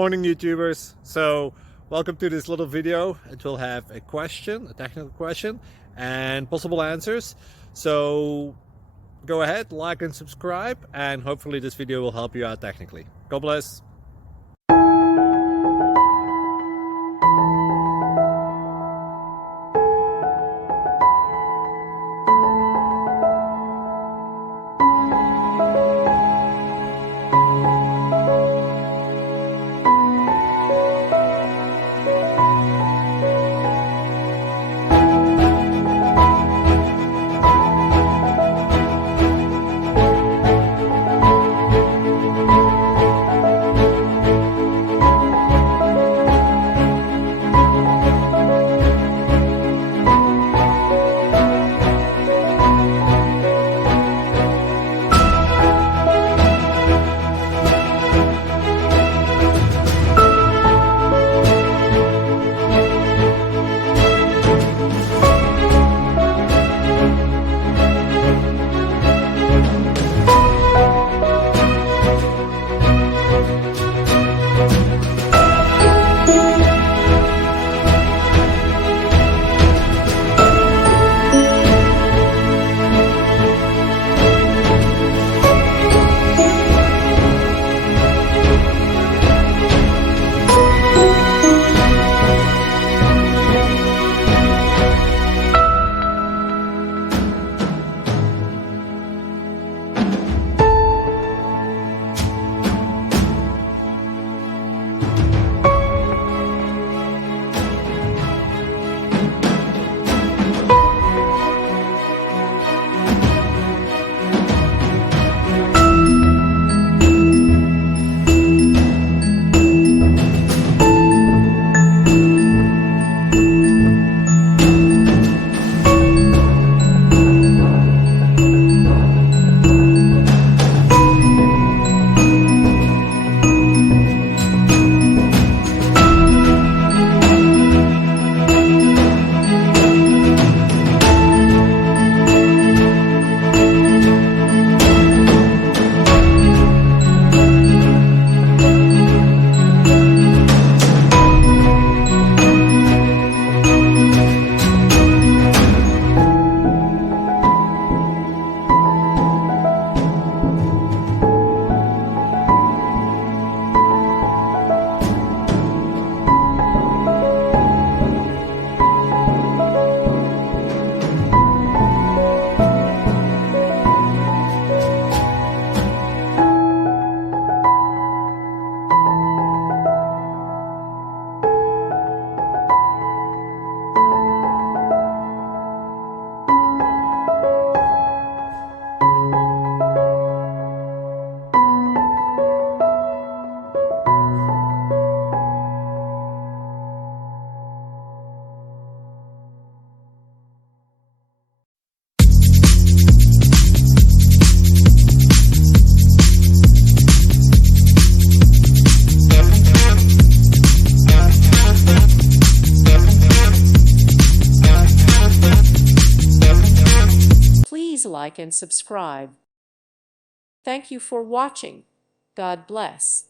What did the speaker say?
Morning YouTubers. So welcome to this little video. It will have a question, a technical question, and possible answers. So go ahead, like and subscribe, and hopefully this video will help you out technically. God bless. Please like and subscribe. Thank you for watching. God bless.